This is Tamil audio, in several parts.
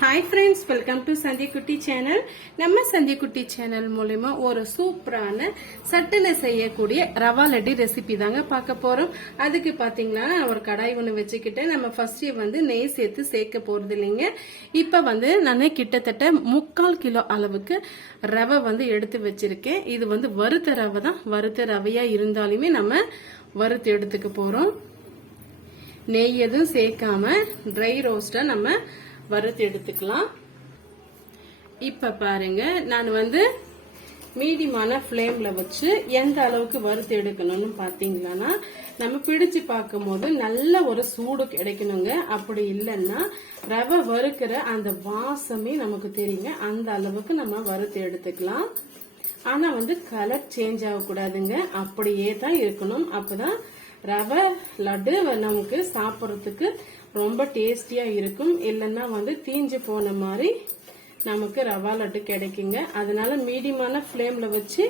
Hi friends welcome to Chandikutty channel நம்ம சந்திக்குட்டி சேனல் மூலயமா ஒரு சூப்பரான சட்டனை செய்யக்கூடிய ரவா லட்டு ரெசிபி தாங்க பார்க்க போகிறோம் அதுக்கு பார்த்தீங்கன்னா ஒரு கடாய் ஒன்று வச்சுக்கிட்டு நம்ம ஃபஸ்ட்டு வந்து நெய் சேர்த்து சேர்க்க போகிறது இல்லைங்க. இப்போ வந்து நான் கிட்டத்தட்ட முக்கால் கிலோ அளவுக்கு ரவை வந்து எடுத்து வச்சிருக்கேன். இது வந்து வறுத்த ரவை தான். வறுத்த ரவையாக இருந்தாலுமே நம்ம வறுத்து எடுத்துக்க போகிறோம் நெய் எதுவும் சேர்க்காம ட்ரை ரோஸ்ட்டாக நம்ம வறுத்து எடுத்துக்கலாம். இப்ப பாருங்க நான் வந்து மீடியமான ஃப்ளேம்ல வச்சு எந்த அளவுக்கு வறுத்து எடுக்கணும்னு பாத்தீங்கன்னா நம்ம பிடிச்சு பார்க்கும் போது நல்ல ஒரு சூடு கிடைக்கணுங்க. அப்படி இல்லைன்னா ரவை வறுக்கிற அந்த வாசமே நமக்கு தெரியுங்க. அந்த அளவுக்கு நம்ம வறுத்து எடுத்துக்கலாம். ஆனா வந்து கலர் சேஞ்ச் ஆகக்கூடாதுங்க. அப்படியே தான் இருக்கணும். அப்பதான் ரவை லட்டு நமக்கு சாப்பிட்றதுக்கு ரொம்ப டேஸ்டியாக இருக்கும். இல்லைன்னா வந்து தீஞ்சு போன மாதிரி நமக்கு ரவா லட்டு கிடைக்குங்க. அதனால மீடியமான ஃப்ளேமில் வச்சு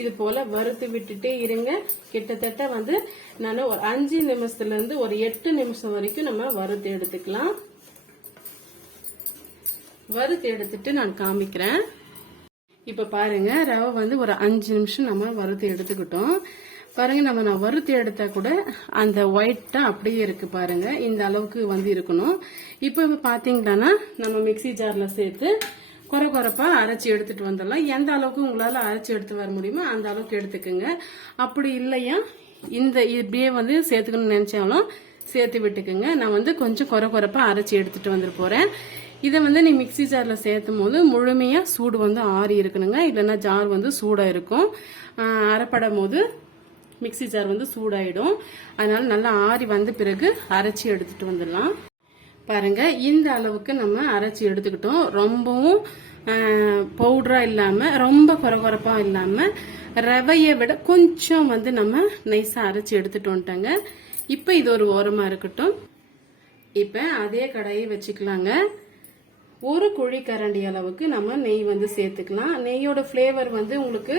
இது போல வறுத்து விட்டுட்டே இருங்க. கிட்டத்தட்ட வந்து நான் ஒரு அஞ்சு நிமிஷத்துலேருந்து ஒரு எட்டு நிமிஷம் வரைக்கும் நம்ம வறுத்து எடுத்துக்கலாம். வறுத்து எடுத்துட்டு நான் காமிக்கிறேன். இப்போ பாருங்க ரவை வந்து ஒரு அஞ்சு நிமிஷம் நம்ம வறுத்து எடுத்துக்கிட்டோம். பாருங்க நம்ம நான் வறுத்து எடுத்தா கூட அந்த ஒயிட்டா அப்படியே இருக்கு பாருங்க. இந்த அளவுக்கு வந்து இருக்கணும். இப்போ பாத்தீங்கன்னா நம்ம மிக்ஸி ஜார்ல சேர்த்து குறை குறைப்பா அரைச்சி எடுத்துட்டு வந்துடலாம். எந்த அளவுக்கு உங்களால அரைச்சி எடுத்து வர முடியுமோ அந்த அளவுக்கு எடுத்துக்கோங்க. அப்படி இல்லையா இந்த இப்படியே வந்து சேர்த்துக்கணும்னு நினைச்சாலும் சேர்த்து விட்டுக்குங்க. நான் வந்து கொஞ்சம் குறை குறைப்பா அரைச்சி எடுத்துட்டு வந்துட்டு போறேன். இதை வந்து நீ மிக்ஸி ஜார்ல சேர்த்தும் போது முழுமையா சூடு வந்து ஆறி இருக்கணுங்க. இல்லைன்னா ஜார் வந்து சூடா இருக்கும். அரைப்படும் போது மிக்ஸி ஜார் வந்து சூடாயிடும். அதனால நல்லா ஆறி வந்த பிறகு அரைச்சி எடுத்துட்டு வந்துடலாம். பாருங்க இந்த அளவுக்கு நம்ம அரைச்சி எடுத்துக்கிட்டோம். ரொம்பவும் பவுடரா இல்லாம ரொம்ப குறகுறப்பா இல்லாம ரவையை விட கொஞ்சம் வந்து நம்ம நைஸா அரைச்சி எடுத்துட்டு வந்துட்டாங்க இப்ப இது ஒரு ஓரமா இருக்கட்டும். இப்ப அதே கடாயை வச்சுக்கலாங்க. ஒரு குழி கரண்டி அளவுக்கு நம்ம நெய் வந்து சேர்த்துக்கலாம். நெய்யோட ஃப்ளேவர் வந்து உங்களுக்கு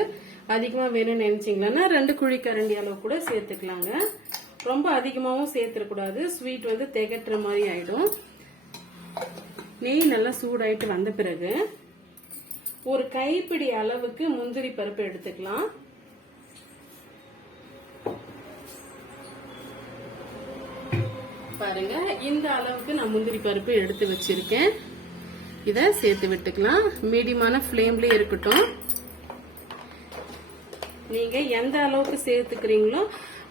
அதிகமாக வேணும்னு நினைச்சீங்கன்னா ரெண்டு குழி கரண்டி அளவு கூட சேர்த்துக்கலாங்க. ரொம்ப அதிகமாகவும் சேர்த்துடக்கூடாது. ஸ்வீட் வந்து திகட்டுற மாதிரி ஆகிடும் நெய் நல்லா சூடாயிட்டு வந்த பிறகு ஒரு கைப்பிடி அளவுக்கு முந்திரி பருப்பு எடுத்துக்கலாம். பாருங்க இந்த அளவுக்கு நான் முந்திரி பருப்பு எடுத்து வச்சிருக்கேன். இதை சேர்த்து விட்டுக்கலாம். மீடியமான ஃப்ளேம்ல இருக்கட்டும். நீங்கள் எந்த அளவுக்கு சேர்த்துக்கிறீங்களோ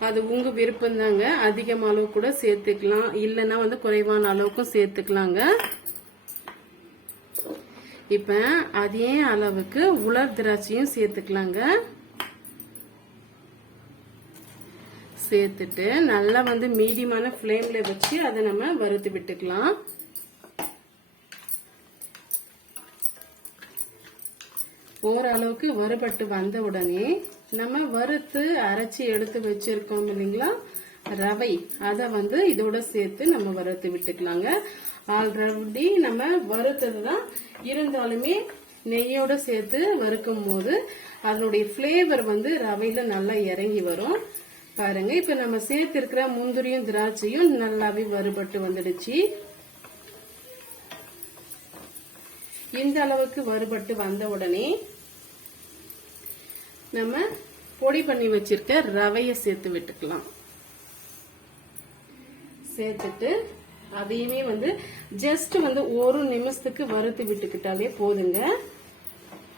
அது உங்கள் விருப்பம் தாங்க அதிகமான அளவு கூட சேர்த்துக்கலாம். இல்லைன்னா வந்து குறைவான அளவுக்கும் சேர்த்துக்கலாங்க. இப்போ அதே அளவுக்கு உலர் திராட்சையும் சேர்த்துக்கலாங்க. சேர்த்துட்டு நல்லா வந்து மீடியமான ஃப்ளேமில் வச்சு அதை நம்ம வறுத்து விட்டுக்கலாம். ஓரளவுக்கு வறுபட்டு வந்த உடனே நம்ம வறுத்து அரைச்சி எடுத்து வச்சிருக்கோம் இல்லைங்களா? ரவை. அதை வந்து இதோட சேர்த்து நம்ம வறுத்து விட்டுக்கலாங்க. ஆல்ரெடி நம்ம வறுத்தது தான் இருந்தாலுமே நெய்யோட சேர்த்து வறுக்கும் போது அதனுடைய ஃப்ளேவர் வந்து ரவையில நல்லா இறங்கி வரும். பாருங்க இப்ப நம்ம சேர்த்திருக்கிற முந்திரியும் திராட்சையும் நல்லாவே வறுபட்டு வந்துடுச்சு. இந்த அளவுக்கு வறுபட்டு வந்த உடனே நம்ம பொடி பண்ணி வச்சிருக்க ரவைய சேர்த்து விட்டுக்கலாம். சேர்த்துட்டு அதையுமே வந்து ஜஸ்ட் வந்து ஒரு நிமிஷத்துக்கு வறுத்து விட்டுக்கிட்டாலே போதுங்க.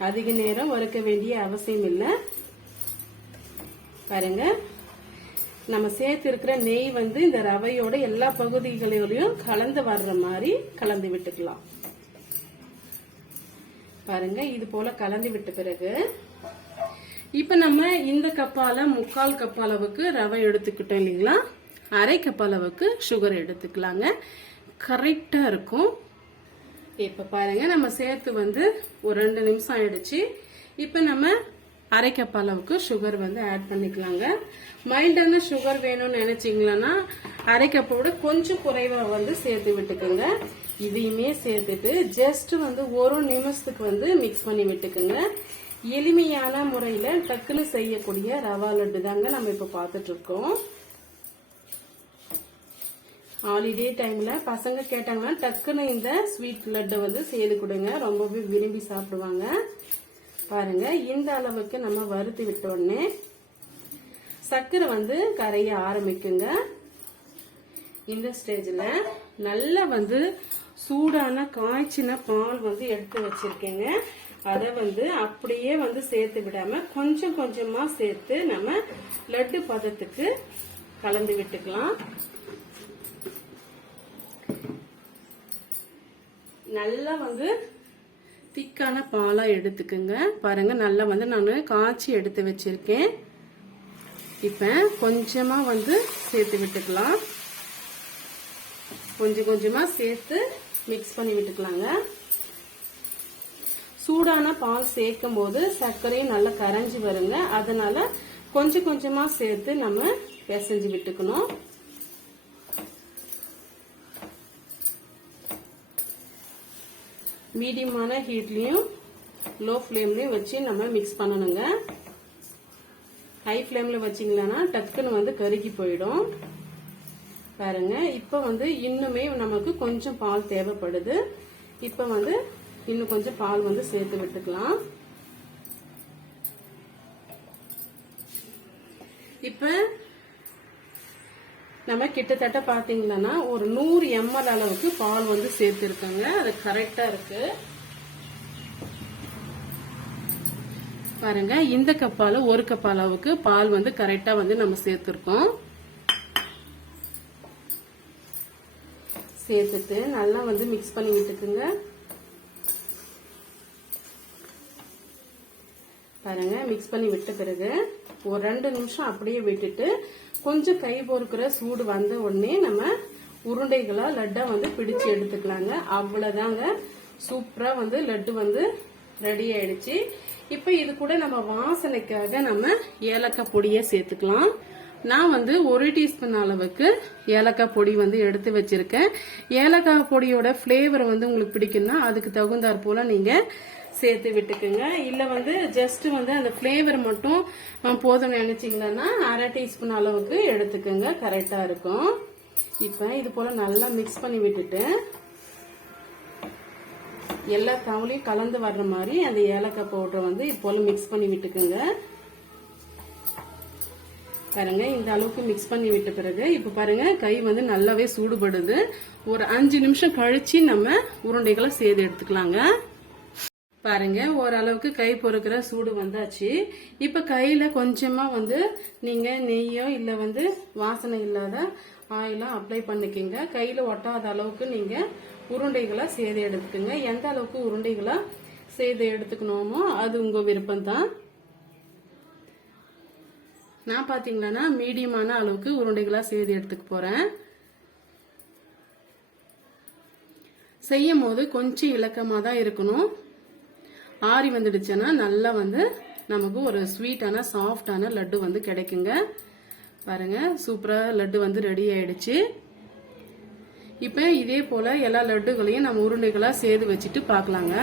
அதிக நேரம் வறுக்க வேண்டிய அவசியம் இல்லை. பாருங்க. நம்ம சேர்த்து இருக்கிற நெய் வந்து இந்த ரவையோட எல்லா பகுதிகளிலையும் கலந்து வர்ற மாதிரி கலந்து விட்டுக்கலாம். பாருங்க இது போல கலந்து விட்ட பிறகு இப்போ நம்ம இந்த கப்பால் முக்கால் கப் அளவுக்கு ரவை எடுத்துக்கிட்டோம் இல்லைங்களா? அரை கப் அளவுக்கு சுகர் எடுத்துக்கலாங்க. கரெக்டாக இருக்கும். இப்போ பாருங்கள் நம்ம சேர்த்து வந்து ஒரு ரெண்டு நிமிஷம் ஆயிடுச்சு. இப்போ நம்ம அரை கப் அளவுக்கு சுகர் வந்து ஆட் பண்ணிக்கலாங்க. மைல்டான சுகர் வேணும்னு நினைச்சீங்களன்னா அரை கப்போட கொஞ்சம் குறைவாக வந்து சேர்த்து விட்டுக்கோங்க. இதையுமே சேர்த்துட்டு ஜஸ்ட் வந்து ஒரு நிமிஷத்துக்கு வந்து மிக்ஸ் பண்ணி விட்டுக்குங்க. எளிமையான முறையில டக்குன்னு செய்யக்கூடிய ரவா லட்டு தாங்க நம்ம இப்ப பார்த்துட்டு இருக்கோம் ஹாலிடே டைம்ல பசங்க கேட்டாங்கன்னா டக்குன்னு இந்த ஸ்வீட் லட்டை வந்து செய்து கொடுங்க. ரொம்பவே விரும்பி சாப்பிடுவாங்க. பாருங்க இந்த அளவுக்கு நம்ம வறுத்து விட்டோடனே சர்க்கரை வந்து கரைய ஆரம்பிக்குங்க. இந்த ஸ்டேஜில் நல்லா வந்து சூடான காய்ச்சின பால் வந்து எடுத்து வச்சிருக்கேங்க. அதை வந்து அப்படியே வந்து சேர்த்து விடாம கொஞ்சம் கொஞ்சமா சேர்த்து நம்ம லட்டு பதத்துக்கு கலந்து விட்டுக்கலாம். நல்லா வந்து திக்கான பாலா எடுத்துக்கோங்க. பாருங்க நல்லா வந்து நான் காய்ச்சி எடுத்து வச்சிருக்கேன். இப்ப கொஞ்சமா வந்து சேர்த்து விட்டுக்கலாம். கொஞ்சம் கொஞ்சமா சேர்த்து மிக்ஸ் பண்ணி விட்டுக்கலாங்க. சூடான பால் சேர்க்கும் போது சர்க்கரையும் நல்லா கரைஞ்சி வருங்க. அதனால கொஞ்சம் கொஞ்சமா சேர்த்து நம்ம பிசைஞ்சு விட்டுக்கணும். மீடியமான ஹீட்லேயும் லோ ஃப்ளேம்லையும் வச்சு நம்ம மிக்ஸ் பண்ணணுங்க. ஹை ஃப்ளேம்ல வச்சிங்களன்னா டக்குன்னு வந்து கருகி போயிடும். பாருங்க இப்போ வந்து இன்னுமே நமக்கு கொஞ்சம் பால் தேவைப்படுது. இப்போ வந்து இன்னும் கொஞ்சம் பால் வந்து சேர்த்து விட்டுக்கலாம். இப்ப நம்ம கிட்டத்தட்ட பாத்தீங்கன்னா ஒரு நூறு எம்எல் அளவுக்கு பால் வந்து சேர்த்துருக்கோங்க. அது கரெக்டா இருக்கு. பாருங்க இந்த கப்பால ஒரு கப் அளவுக்கு பால் வந்து கரெக்டா வந்து நம்ம சேர்த்திருக்கோம். சேர்த்துட்டு நல்லா வந்து மிக்ஸ் பண்ணி விட்டுக்குங்க பாருங்க மிக்ஸ் பண்ணி விட்ட பிறகு ஒரு ரெண்டு நிமிஷம் அப்படியே விட்டுட்டு கொஞ்சம் கை பொறுக்கிற சூடு வந்த உடனே நம்ம உருண்டைகளா லட்டை வந்து பிடிச்சு எடுத்துக்கலாங்க. அவ்வளவுதாங்க. சூப்பரா வந்து லட்டு வந்து ரெடி ஆயிடுச்சு. இப்ப இது கூட நம்ம வாசனைக்காக நம்ம ஏலக்காய் பொடியை சேர்த்துக்கலாம். நான் வந்து ஒரு டீஸ்பூன் அளவுக்கு ஏலக்காய் பொடி வந்து எடுத்து வச்சிருக்கேன். ஏலக்காய் பொடியோட ஃப்ளேவர் வந்து உங்களுக்கு பிடிக்கும்னா அதுக்கு தகுந்தாற் போல நீங்க சேர்த்து விட்டுக்குங்க. இல்லை வந்து ஜஸ்ட் வந்து அந்த ஃப்ளேவர் மட்டும் அஹ், போதும் நினைச்சீங்கன்னா அரை டீஸ்பூன் அளவுக்கு எடுத்துக்கோங்க. கரெக்டாக இருக்கும். இப்போ இது போல் நல்லா மிக்ஸ் பண்ணி விட்டுட்டு எல்லா தவளையும் கலந்து வர்ற மாதிரி அந்த ஏலக்காய் பவுடர் வந்து இது போல் மிக்ஸ் பண்ணி விட்டுக்குங்க. பாருங்க இந்த அளவுக்கு மிக்ஸ் பண்ணி விட்ட பிறகு இப்போ பாருங்க கை வந்து நல்லாவே சூடுபடுது. ஒரு அஞ்சு நிமிஷம் கழிச்சு நம்ம உருண்டைகளை சேர்த்து எடுத்துக்கலாங்க. பாருங்க ஓரளவுக்கு கை பொறுக்கிற சூடு வந்தாச்சு. இப்போ கையில் கொஞ்சமாக வந்து நீங்கள் நெய்யோ இல்லை வந்து வாசனை இல்லாத ஆயிலோ அப்ளை பண்ணிக்கோங்க. கையில் ஒட்டாத அளவுக்கு நீங்கள் உருண்டைகளை செய்து எடுத்துக்கோங்க. எந்த அளவுக்கு உருண்டைகளை செய்து எடுத்துக்கணுமோ அது உங்கள் விருப்பம் தான் நான் பாத்தீங்கன்னா மீடியமான அளவுக்கு உருண்டைகளாக செய்து எடுத்துக்க போகிறேன் செய்யும் போது கொஞ்சம் இலக்கமாக தான் இருக்கணும். ஆறி வந்துடுச்சுன்னா நல்லா வந்து நமக்கு ஒரு ஸ்வீட்டான சாஃப்டான லட்டு வந்து கிடைக்குங்க. பாருங்க சூப்பராக லட்டு வந்து ரெடி ஆயிடுச்சு. இப்போ இதே போல் எல்லா லட்டுகளையும் நம்ம உருண்டைகளாக சேர்த்து வச்சுட்டு பார்க்கலாங்க.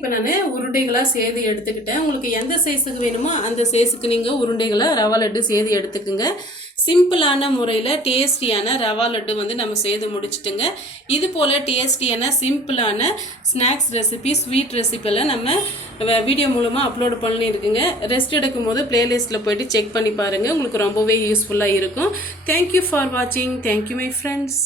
இப்போ நான் உருண்டைகளாக சேர்த்து எடுத்துக்கிட்டேன். உங்களுக்கு எந்த சைஸுக்கு வேணுமோ அந்த சைஸுக்கு நீங்கள் உருண்டைகளை ரவா லட்டு சேர்த்து எடுத்துக்குங்க. சிம்பிளான முறையில் டேஸ்டியான ரவா லட்டு வந்து நம்ம செய்து முடிச்சிட்டுங்க. இது போல் டேஸ்டியான சிம்பிளான ஸ்நாக்ஸ் ரெசிபி ஸ்வீட் ரெசிபியெல்லாம் நம்ம வீடியோ மூலமாக அப்லோடு பண்ணியிருக்குங்க ரெஸ்ட் எடுக்கும் போது பிளேலிஸ்ட்டில் போயிட்டு செக் பண்ணி பாருங்கள் உங்களுக்கு ரொம்பவே யூஸ்ஃபுல்லாக இருக்கும். தேங்க்யூ ஃபார் வாட்சிங் தேங்க்யூ மை ஃப்ரெண்ட்ஸ்